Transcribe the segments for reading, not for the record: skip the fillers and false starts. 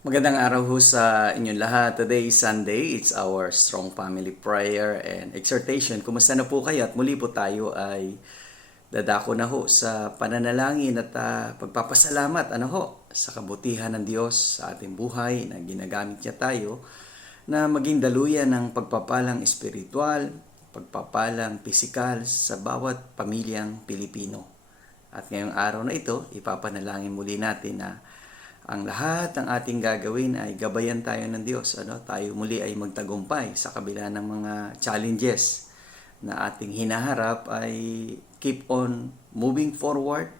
Magandang araw ho sa inyong lahat. Today is Sunday. It's our Strong Family Prayer and Exhortation. Kumusta na po kayo? At muli po tayo ay dadako na ho sa pananalangin at pagpapasalamat sa kabutihan ng Diyos sa ating buhay na ginagamit niya tayo na maging daluyan ng pagpapalang espiritual, pagpapalang pisikal sa bawat pamilyang Pilipino. At ngayong araw na ito, ipapanalangin muli natin na ang lahat ng ating gagawin ay gabayan tayo ng Diyos. Tayo muli ay magtagumpay sa kabila ng mga challenges na ating hinaharap ay keep on moving forward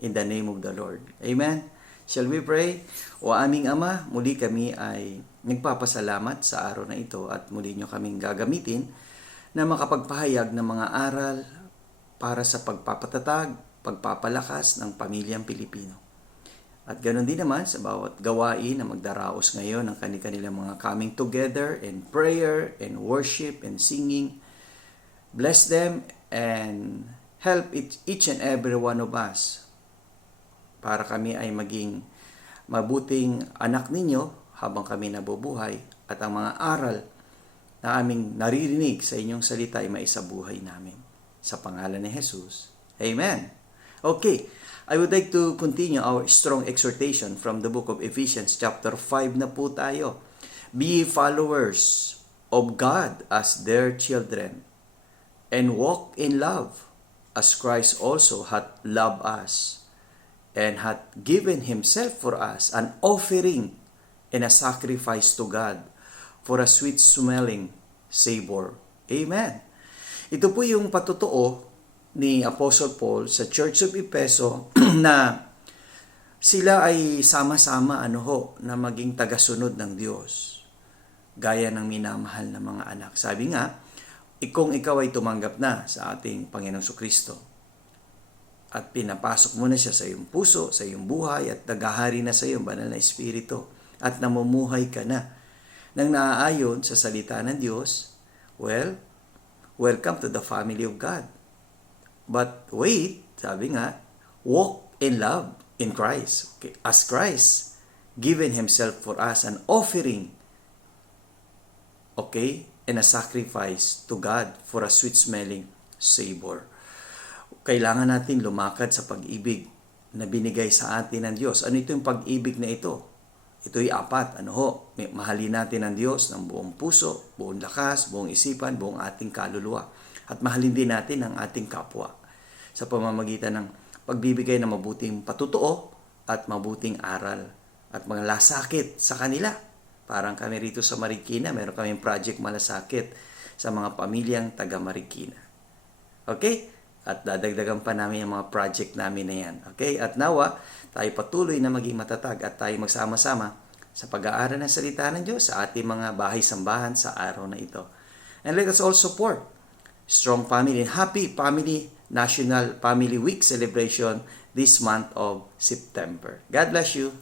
in the name of the Lord. Amen? Shall we pray? O aming Ama, muli kami ay nagpapasalamat sa araw na ito at muli nyo kaming gagamitin na makapagpahayag ng mga aral para sa pagpapatatag, pagpapalakas ng pamilyang Pilipino. At ganoon din naman sa bawat gawain na magdaraos ngayon ng kanilang mga coming together in prayer and worship and singing. Bless them and help each and every one of us para kami ay maging mabuting anak ninyo habang kami nabubuhay at ang mga aral na aming naririnig sa inyong salita ay maisabuhay namin. Sa pangalan ni Jesus. Amen. Okay. I would like to continue our strong exhortation from the book of Ephesians chapter 5 na po tayo. Be followers of God as their children and walk in love as Christ also hath loved us and hath given himself for us an offering and a sacrifice to God for a sweet smelling savor. Amen. Ito po yung patutuo ni Apostle Paul sa Church of Efeso na sila ay sama-sama na maging tagasunod ng Diyos gaya ng minamahal na mga anak. Sabi nga, kung ikaw ay tumanggap na sa ating Panginoong Kristo at pinapasok mo na siya sa iyong puso, sa iyong buhay at naghahari na sa iyong banal na espiritu at namumuhay ka na nang naaayon sa salita ng Diyos, well, welcome to the family of God. But wait, sabi nga, walk in love in Christ. Okay? As Christ given himself for us an offering, okay, and a sacrifice to God for a sweet-smelling savor. Kailangan natin lumakad sa pag-ibig na binigay sa atin ng Diyos. Ano ito yung pag-ibig na ito? Ito'y apat. Mahalin natin ang Diyos ng buong puso, buong lakas, buong isipan, buong ating kaluluwa. At mahalin din natin ang ating kapwa sa pamamagitan ng pagbibigay ng mabuting patutuo at mabuting aral at mga lasakit sa kanila. Parang kami rito sa Marikina, meron kaming project malasakit sa mga pamilyang taga Marikina. Okay? At dadagdagan pa namin yung mga project namin na yan. Okay? At nawa, tayo patuloy na maging matatag at tayo magsama-sama sa pag-aaral ng salita ng Diyos sa ating mga bahay-sambahan sa araw na ito. And let us all support Strong Family and Happy Family National Family Week celebration this month of September. God bless you.